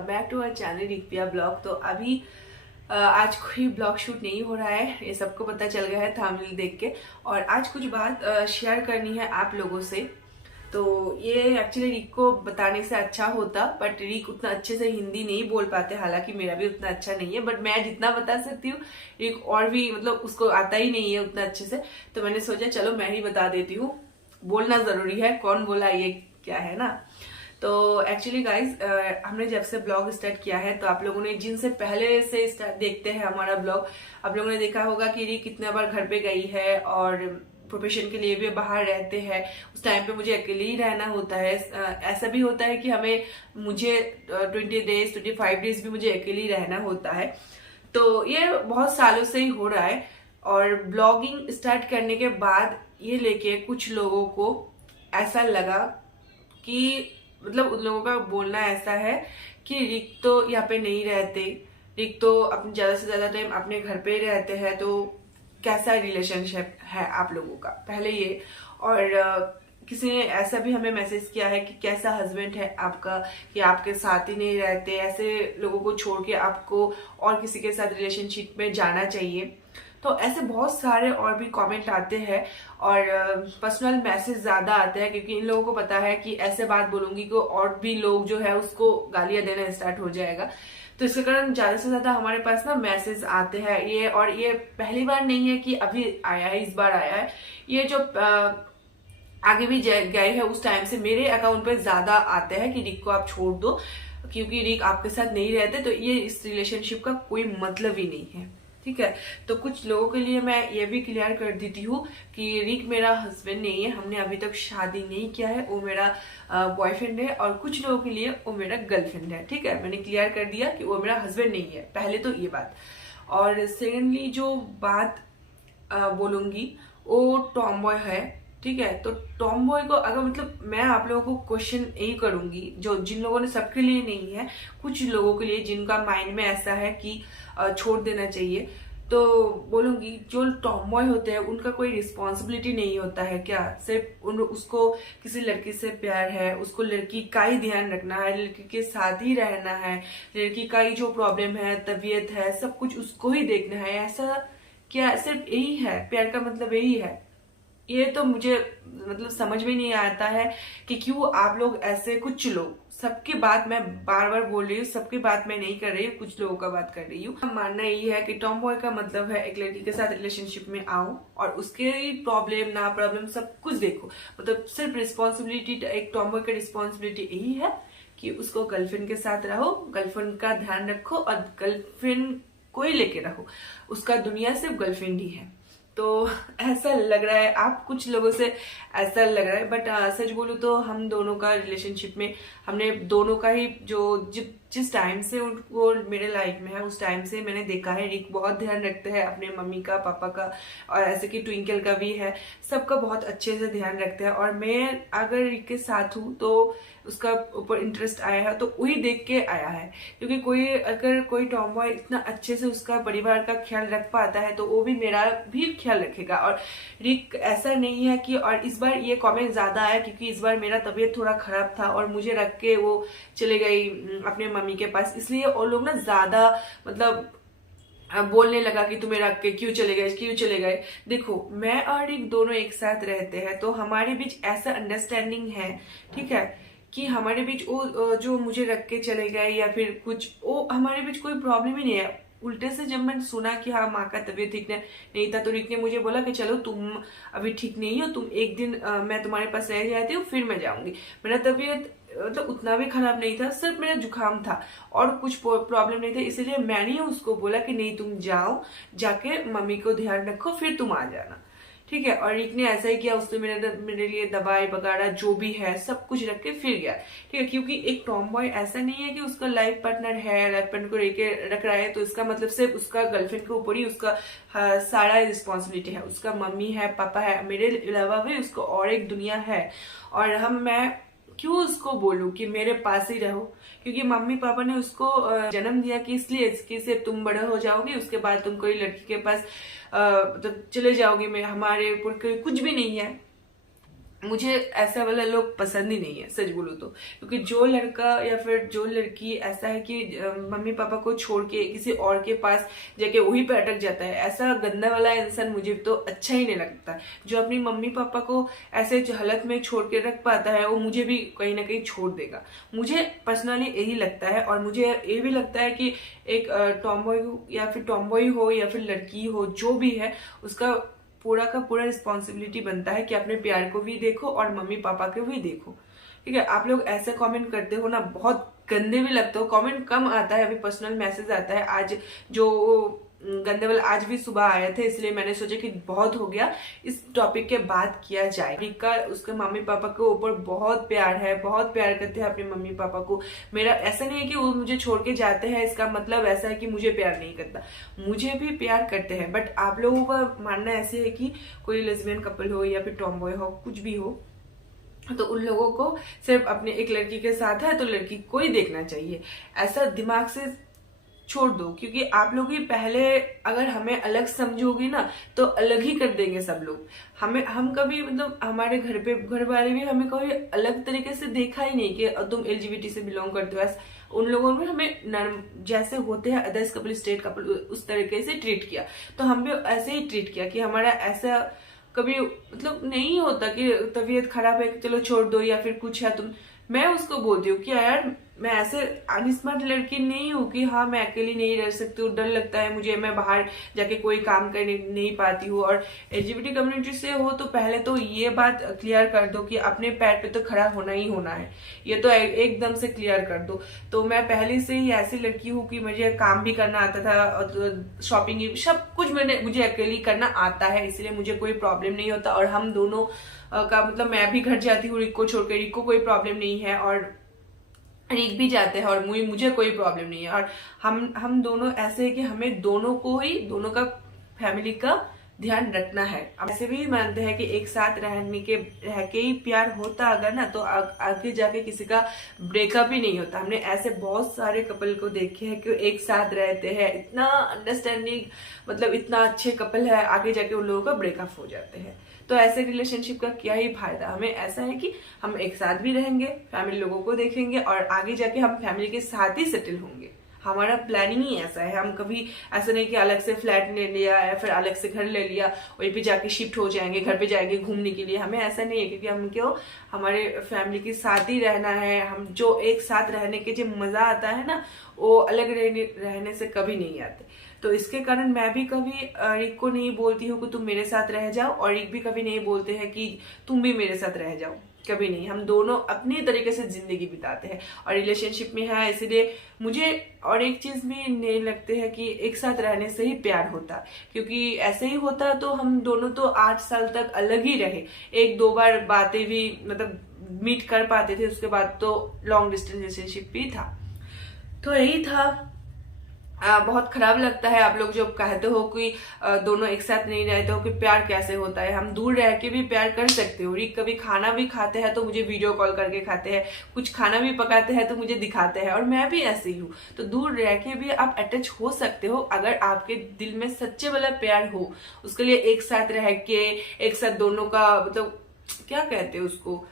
Welcome back to our channel रिक्विया blog. तो अभी आज कोई ब्लॉग शूट नहीं हो रहा है, ये सबको पता चल गया है थंबनेल देख के। और आज कुछ बात शेयर करनी है आप लोगों से। तो ये एक्चुअली रिक को बताने से अच्छा होता, बट रिक उतना अच्छे से हिंदी नहीं बोल पाते, हालांकि मेरा भी उतना अच्छा नहीं है, बट मैं जितना बता सकती हूँ रिक और भी मतलब उसको आता ही नहीं है उतना अच्छे से। तो मैंने सोचा चलो मैं ही बता देती हूँ, बोलना जरूरी है, कौन बोला ये क्या है ना। तो एक्चुअली गाइज हमने जब से ब्लॉग स्टार्ट किया है, तो आप लोगों ने जिनसे पहले से स्टार्ट देखते हैं हमारा ब्लॉग, आप लोगों ने देखा होगा कि रिक कितने बार घर पे गई है और प्रोफेशन के लिए भी बाहर रहते हैं। उस टाइम पे मुझे अकेले ही रहना होता है। ऐसा भी होता है कि मुझे 20 डेज 25 डेज भी मुझे अकेले ही रहना होता है। तो ये बहुत सालों से ही हो रहा है। और ब्लॉगिंग स्टार्ट करने के बाद ये लेके कुछ लोगों को ऐसा लगा कि मतलब उन लोगों का बोलना ऐसा है कि रिक तो यहाँ पे नहीं रहते, रिक तो अपने ज्यादा से ज्यादा टाइम अपने घर पे ही रहते हैं, तो कैसा रिलेशनशिप है आप लोगों का, पहले ये। और किसी ने ऐसा भी हमें मैसेज किया है कि कैसा हस्बैंड है आपका कि आपके साथ ही नहीं रहते, ऐसे लोगों को छोड़ के आपको और किसी के साथ रिलेशनशिप में जाना चाहिए। तो ऐसे बहुत सारे और भी कमेंट आते हैं और पर्सनल मैसेज ज्यादा आते हैं, क्योंकि इन लोगों को पता है कि ऐसे बात बोलूंगी कि और भी लोग जो है उसको गालियां देना स्टार्ट हो जाएगा। तो इसके कारण ज्यादा से ज्यादा हमारे पास ना मैसेज आते हैं ये। और ये पहली बार नहीं है कि अभी आया है, इस बार आया है। ये जो आगे भी गए हैं उस टाइम से मेरे अकाउंट पे ज्यादा आते हैं कि रिक को आप छोड़ दो, क्योंकि रिक आपके साथ नहीं रहते, तो ये इस रिलेशनशिप का कोई मतलब ही नहीं है। ठीक है, तो कुछ लोगों के लिए मैं ये भी क्लियर कर देती हूँ कि रिक मेरा हस्बैंड नहीं है, हमने अभी तक शादी नहीं किया है, वो मेरा बॉयफ्रेंड है। और कुछ लोगों के लिए वो मेरा गर्लफ्रेंड है। ठीक है, मैंने क्लियर कर दिया कि वो मेरा हस्बैंड नहीं है, पहले तो ये बात। और सेकेंडली जो बात बोलूंगी वो टॉम बॉय है। ठीक है, तो टॉम बॉय को अगर मतलब मैं आप लोगों को क्वेश्चन यही करूंगी, जो जिन लोगों ने सबके लिए नहीं है, कुछ लोगों के लिए जिनका माइंड में ऐसा है कि छोड़ देना चाहिए, तो बोलूंगी जो टॉम बॉय होते हैं उनका कोई रिस्पॉन्सिबिलिटी नहीं होता है क्या? सिर्फ उसको किसी लड़की से प्यार है, उसको लड़की का ही ध्यान रखना है, लड़की के साथ ही रहना है, लड़की का ही जो प्रॉब्लम है, तबीयत है, सब कुछ उसको ही देखना है। ऐसा क्या सिर्फ यही है? प्यार का मतलब यही है? ये तो मुझे मतलब समझ में नहीं आता है कि क्यों आप लोग ऐसे, कुछ लोग, सबकी बात मैं बार बार बोल रही हूँ, सबकी बात मैं नहीं कर रही हूँ, कुछ लोगों का बात कर रही हूँ। मानना ये है कि टॉम बॉय का मतलब है एक लड़की के साथ रिलेशनशिप में आओ और उसके प्रॉब्लम ना प्रॉब्लम सब कुछ देखो। मतलब सिर्फ रिस्पॉन्सिबिलिटी, एक टॉम बॉय की रिस्पॉन्सिबिलिटी यही है कि उसको गर्लफ्रेंड के साथ रहो, गर्लफ्रेंड का ध्यान रखो और गर्लफ्रेंड को ही लेके रहो, उसका दुनिया सिर्फ गर्लफ्रेंड ही है। तो ऐसा लग रहा है, आप कुछ लोगों से ऐसा लग रहा है, बट सच बोलूं तो हम दोनों का रिलेशनशिप में हमने दोनों का ही जिस टाइम से वो मेरे लाइफ में है उस टाइम से मैंने देखा है रिक बहुत ध्यान रखते हैं अपने मम्मी का, पापा का, और ऐसे कि ट्विंकल का भी है, सबका बहुत अच्छे से ध्यान रखते हैं। और मैं अगर रिक के साथ हूँ तो उसका ऊपर इंटरेस्ट आया है तो वही देख के आया है, क्योंकि अगर कोई टॉम बॉय इतना अच्छे से उसका परिवार का ख्याल रख पाता है तो वो भी मेरा भी ख्याल रखेगा। और रिक ऐसा नहीं है कि, और इस बार ये कमेंट ज्यादा आया क्योंकि इस बार मेरा तबीयत थोड़ा खराब था और मुझे रख के वो चले गई अपने मम्मी के पास, इसलिए वो लोग ना ज्यादा मतलब बोलने लगा कि तुम्हें रख के क्यों चले गए, क्यों चले गए। देखो, मैं और रिक दोनों एक साथ रहते हैं तो हमारे बीच ऐसा अंडरस्टैंडिंग है, ठीक है, कि हमारे बीच वो जो मुझे रख के चले गए या फिर कुछ, वो हमारे बीच कोई प्रॉब्लम ही नहीं है। उल्टे से जब मैंने सुना कि हाँ माँ का तबीयत ठीक नहीं था, तो रिक ने मुझे बोला कि चलो तुम अभी ठीक नहीं हो, तुम एक दिन मैं तुम्हारे पास रह जाती हूँ, फिर मैं जाऊंगी। मेरा तबीयत मतलब उतना भी खराब नहीं था, सिर्फ मेरा जुकाम था और कुछ प्रॉब्लम नहीं था, इसीलिए मैंने उसको बोला कि नहीं तुम जाओ, जाके मम्मी को ध्यान रखो, फिर तुम आ जाना। ठीक है, और रिक ने ऐसा ही किया, उसने मेरे लिए दवाई वगैरह जो भी है सब कुछ रख के फिर गया। ठीक है, क्योंकि एक टॉम बॉय ऐसा नहीं है कि उसका लाइफ पार्टनर है, लाइफ पार्टनर को लेके रख रहा है तो इसका मतलब सिर्फ उसका गर्लफ्रेंड के ऊपर ही उसका सारा रिस्पॉन्सिबिलिटी है। उसका मम्मी है, पापा है, मेरे अलावा भी उसको और एक दुनिया है। और मैं क्यों उसको बोलूं कि मेरे पास ही रहो, क्योंकि मम्मी पापा ने उसको जन्म दिया कि इसलिए कि सिर्फ तुम बड़े हो जाओगे उसके बाद तुम कोई लड़की के पास तो चले जाओगे, में हमारे ऊपर कुछ भी नहीं है। मुझे ऐसा वाला लोग पसंद ही नहीं है, सच बोलूं तो। क्योंकि जो लड़का या फिर जो लड़की ऐसा है कि मम्मी पापा को छोड़ के किसी और के पास जाके वहीं पे अटक जाता है, ऐसा गंदा वाला इंसान मुझे तो अच्छा ही नहीं लगता। जो अपनी मम्मी पापा को ऐसे हालत में छोड़ के रख पाता है, वो मुझे भी कहीं ना कहीं छोड़ देगा। मुझे पर्सनली यही लगता है। और मुझे ये भी लगता है कि एक टॉमबॉय या फिर टॉमबॉय हो या फिर लड़की हो, जो भी है, उसका पूरा का पूरा रिस्पॉन्सिबिलिटी बनता है कि अपने प्यार को भी देखो और मम्मी पापा को भी देखो। ठीक है, आप लोग ऐसे कमेंट करते हो ना, बहुत गंदे भी लगते हो। कमेंट कम आता है, अभी पर्सनल मैसेज आता है। आज जो गंदे वाला आज भी सुबह आए थे, इसलिए मैंने सोचा कि बहुत हो गया, इस टॉपिक के बात किया जाए। रिका उसके मम्मी पापा के ऊपर बहुत प्यार है, बहुत प्यार करते हैं अपने मम्मी पापा को। मेरा ऐसा नहीं है कि वो मुझे छोड़ के जाते हैं, इसका मतलब ऐसा है कि मुझे प्यार नहीं करता, मुझे भी प्यार करते हैं। बट आप लोगों का मानना ऐसे है कि कोई लेस्बियन कपल हो या फिर टॉमबॉय हो, कुछ भी हो, तो उन लोगों को सिर्फ अपने एक लड़की के साथ है तो लड़की को ही देखना चाहिए, ऐसा दिमाग से छोड़ दो। क्योंकि आप लोग ही पहले अगर हमें अलग समझोगी ना, तो अलग ही कर देंगे सब लोग हमें। हम कभी मतलब हमारे घर पे घर वाले भी हमें कभी अलग तरीके से देखा ही नहीं कि तुम LGBT से बिलोंग करते हो। ऐसा उन लोगों ने हमें नर्म जैसे होते हैं अदर्स कपल, स्ट्रेट कपल, उस तरीके से ट्रीट किया, तो हम भी ऐसे ही ट्रीट किया। कि हमारा ऐसा कभी मतलब नहीं होता कि तबीयत खराब है चलो छोड़ दो या फिर कुछ है तुम। मैं उसको बोलती हूँ कि यार मैं ऐसे अनस्मार्ट लड़की नहीं हूँ कि हाँ मैं अकेली नहीं रह सकती हूँ, डर लगता है मुझे, मैं बाहर जाके कोई काम कर नहीं पाती हूँ। और LGBT कम्युनिटी से हो तो पहले तो ये बात क्लियर कर दो कि अपने पैर पे तो खड़ा होना ही होना है, ये तो एकदम से क्लियर कर दो। तो मैं पहले से ही ऐसी लड़की हूँ कि मुझे काम भी करना आता था और शॉपिंग सब कुछ मुझे अकेली करना आता है, इसलिए मुझे कोई प्रॉब्लम नहीं होता। और हम दोनों का मतलब मैं भी घर जाती हूँ रिक को छोड़ के, रिक को कोई प्रॉब्लम नहीं है और रिक भी जाते हैं और मुझे कोई प्रॉब्लम नहीं है। और हम दोनों ऐसे है कि हमें दोनों को ही दोनों का फैमिली का ध्यान रखना है। ऐसे भी मानते हैं कि एक साथ रह के ही प्यार होता अगर ना, तो आगे जाके किसी का ब्रेकअप ही नहीं होता। हमने ऐसे बहुत सारे कपल को देखे हैं कि एक साथ रहते हैं, इतना अंडरस्टैंडिंग मतलब इतना अच्छे कपल है, आगे जाके उन लोगों का ब्रेकअप हो जाते हैं। तो ऐसे रिलेशनशिप का क्या ही फायदा। हमें ऐसा है कि हम एक साथ भी रहेंगे, फैमिली लोगों को देखेंगे और आगे जाके हम फैमिली के साथ ही सेटल होंगे। हमारा प्लानिंग ही ऐसा है। हम कभी ऐसा नहीं कि अलग से फ्लैट ले लिया या फिर अलग से घर ले लिया, वहीं पे जाके शिफ्ट हो जाएंगे, घर पे जाएंगे घूमने के लिए। हमें ऐसा नहीं है, क्योंकि हम क्यों हमारे फैमिली के साथ ही रहना है। हम जो एक साथ रहने के जो मजा आता है ना, वो अलग रहने से कभी नहीं आते। तो इसके कारण मैं भी कभी रिक को नहीं बोलती हूँ कि तुम मेरे साथ रह जाओ, और रिक भी कभी नहीं बोलते हैं कि तुम भी मेरे साथ रह जाओ, कभी नहीं। हम दोनों अपनी तरीके से जिंदगी बिताते हैं और रिलेशनशिप में है। इसलिए मुझे और एक चीज भी नहीं लगते है कि एक साथ रहने से ही प्यार होता, क्योंकि ऐसे ही होता तो हम दोनों तो 8 साल तक अलग ही रहे। 1-2 बार बातें भी मतलब मीट कर पाते थे, उसके बाद तो लॉन्ग डिस्टेंस रिलेशनशिप भी था। तो यही था। बहुत खराब लगता है आप लोग जो कहते हो कि दोनों एक साथ नहीं रहते हो कि प्यार कैसे होता है। हम दूर रह के भी प्यार कर सकते हो। रिक कभी खाना भी खाते हैं तो मुझे वीडियो कॉल करके खाते हैं, कुछ खाना भी पकाते हैं तो मुझे दिखाते हैं, और मैं भी ऐसे ही हूँ। तो दूर रह के भी आप अटैच हो सकते हो अगर आपके दिल में सच्चे वाला प्यार हो। उसके लिए एक साथ रह के एक साथ दोनों का मतलब क्या कहते हैं उसको,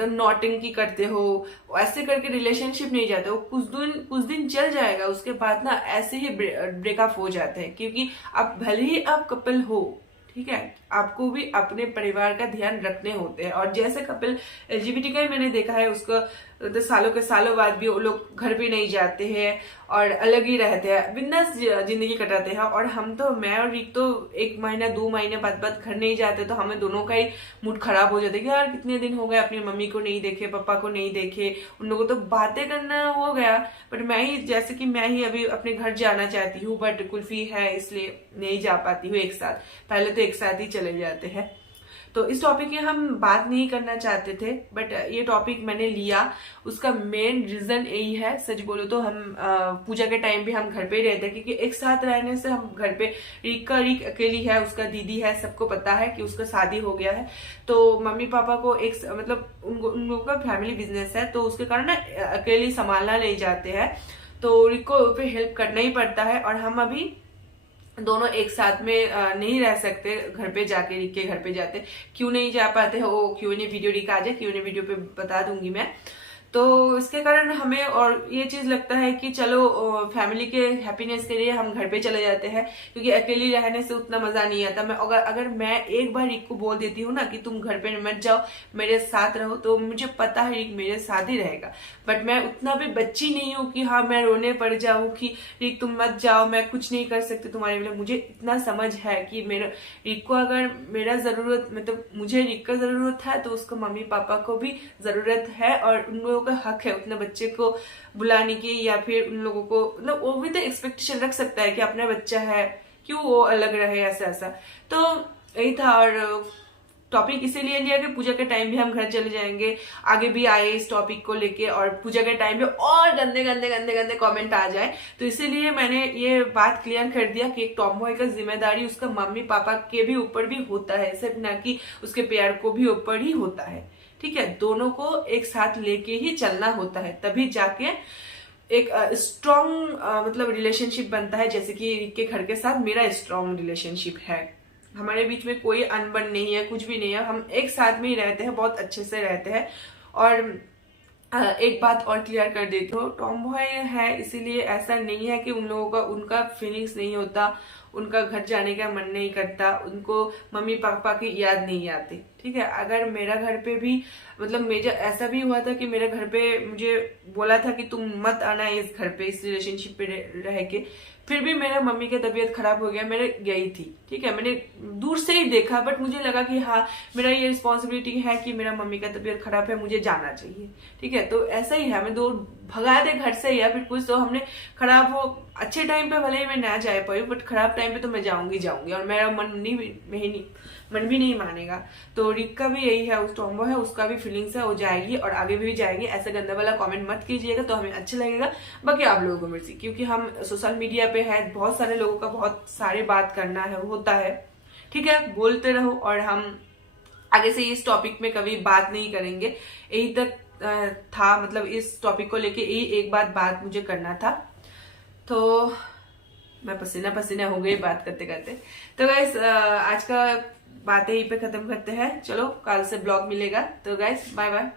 नॉटिंग करते हो, ऐसे करके रिलेशनशिप नहीं जाते हो। कुछ दिन चल जाएगा, उसके बाद ना ऐसे ही ब्रेकअप हो जाते हैं। क्योंकि आप भले ही आप कपल हो, ठीक है, आपको भी अपने परिवार का ध्यान रखने होते हैं। और जैसे कपल LGBT का ही मैंने देखा है, उसको तो सालों के सालों बाद भी वो लोग घर भी नहीं जाते हैं और अलग ही रहते हैं, बिंदास जिंदगी कटाते हैं। और हम तो मैं और रिक तो 1 महीना 2 महीने बाद घर नहीं जाते, तो हमें दोनों का ही मूड खराब हो जाता है कि यार कितने दिन हो गए अपनी मम्मी को नहीं देखे, पापा को नहीं देखे, उन लोगों तो बातें करना हो गया। बट मैं ही जैसे कि मैं ही अभी अपने घर जाना चाहती हूँ, बट कुल्फी है इसलिए नहीं जा पाती हूँ एक साथ। पहले तो एक साथ ही चले जाते हैं। तो इस टॉपिक की हम बात नहीं करना चाहते थे, बट ये टॉपिक मैंने लिया, उसका मेन रीजन यही है। सच बोलो तो हम पूजा के टाइम भी हम घर पे ही रहते हैं, क्योंकि एक साथ रहने से हम घर पे, रिक अकेली है, उसका दीदी है, सबको पता है कि उसका शादी हो गया है। तो मम्मी पापा को एक मतलब उन लोगों का फैमिली बिजनेस है, तो उसके कारण ना अकेली संभालना नहीं चाहते हैं, तो रिक को पे हेल्प करना ही पड़ता है। और हम अभी दोनों एक साथ में नहीं रह सकते, घर पे जाके रिक के घर पे जाते, क्यों नहीं जा पाते हो, क्यों नहीं वीडियो रिक आ जाए, क्यों नहीं वीडियो पे बता दूंगी मैं। तो इसके कारण हमें और ये चीज लगता है कि चलो फैमिली के हैप्पीनेस के लिए हम घर पे चले जाते हैं, क्योंकि अकेली रहने से उतना मजा नहीं आता। मैं अगर मैं एक बार रिक को बोल देती हूँ ना कि तुम घर पे मत जाओ, मेरे साथ रहो, तो मुझे पता है रिक मेरे साथ ही रहेगा। बट मैं उतना भी बच्ची नहीं हूँ कि हाँ मैं रोने पड़ जाऊँ कि रिक तुम मत जाओ, मैं कुछ नहीं कर सकती तुम्हारे लिए। मुझे इतना समझ है कि मेरा रिक को अगर मेरा जरूरत, मतलब मुझे रिक का जरूरत है तो उसको मम्मी पापा को भी जरूरत है, और उन लोगों का हक है उतने बच्चे को बुलाने की, या फिर उन लोगों को मतलब वो भी तो एक्सपेक्टेशन रख सकता है कि अपना बच्चा है, क्यों वो अलग रहे ऐसा ऐसा। तो यही था। और टॉपिक इसीलिए लिया कि पूजा के टाइम भी हम घर चले जाएंगे, आगे भी आए इस टॉपिक को लेके, और पूजा के टाइम पे और गंदे गंदे गंदे गंदे कमेंट आ जाए, तो इसीलिए मैंने ये बात क्लियर कर दिया कि एक टॉम बॉय का जिम्मेदारी उसका मम्मी पापा के भी ऊपर भी होता है, सिर्फ ना कि उसके प्यार को भी ऊपर ही होता है। ठीक है, दोनों को एक साथ लेके ही चलना होता है, तभी जाके एक स्ट्रॉन्ग मतलब रिलेशनशिप बनता है, जैसे कि के घर के साथ मेरा स्ट्रॉन्ग रिलेशनशिप है। हमारे बीच में कोई अनबन नहीं है, कुछ भी नहीं है, हम एक साथ में ही रहते हैं, बहुत अच्छे से रहते हैं। और एक बात और क्लियर कर देती हूँ, टॉम बॉय है इसीलिए ऐसा नहीं है कि उन लोगों का उनका फीलिंग्स नहीं होता, उनका घर जाने का मन नहीं करता, उनको मम्मी पापा की याद नहीं आती। ठीक है, अगर मेरा घर पे भी मतलब मेरा ऐसा भी हुआ था कि मेरे घर पे मुझे बोला था कि तुम मत आना इस घर पे, इस रिलेशनशिप पे रह के, फिर भी मेरा मम्मी की तबीयत खराब हो गया, मैंने गई थी। ठीक है, मैंने दूर से ही देखा, बट मुझे लगा कि हाँ मेरा ये रिस्पॉन्सिबिलिटी है कि मेरा मम्मी का तबीयत खराब है, मुझे जाना चाहिए। ठीक है, तो ऐसा ही है, हमें दो भगा दे घर से या फिर कुछ, तो हमने खराब हो, अच्छे टाइम पे भले ही मैं ना जा पाई, बट खराब टाइम पे तो मैं जाऊंगी जाऊंगी, और मेरा मन भी नहीं मानेगा। तो रिक का भी यही है, उस टॉम्बो है, उसका भी फीलिंग्स है, वो जाएगी और आगे भी जाएगी। ऐसा गंदा वाला कमेंट मत कीजिएगा, तो हमें अच्छा लगेगा। बाकी आप लोगों को मर्जी, क्योंकि हम सोशल मीडिया पे है, बहुत सारे लोगों का बहुत सारे बात करना है होता है। ठीक है, बोलते रहो, और हम आगे से इस टॉपिक में कभी बात नहीं करेंगे। यही तक था, मतलब इस टॉपिक को लेके यही एक बात मुझे करना था। तो मैं पसीना पसीना हो गई बात करते करते। तो गाइस आज का बातें यहीं पे खत्म करते हैं, चलो कल से ब्लॉग मिलेगा। तो गाइस बाय बाय।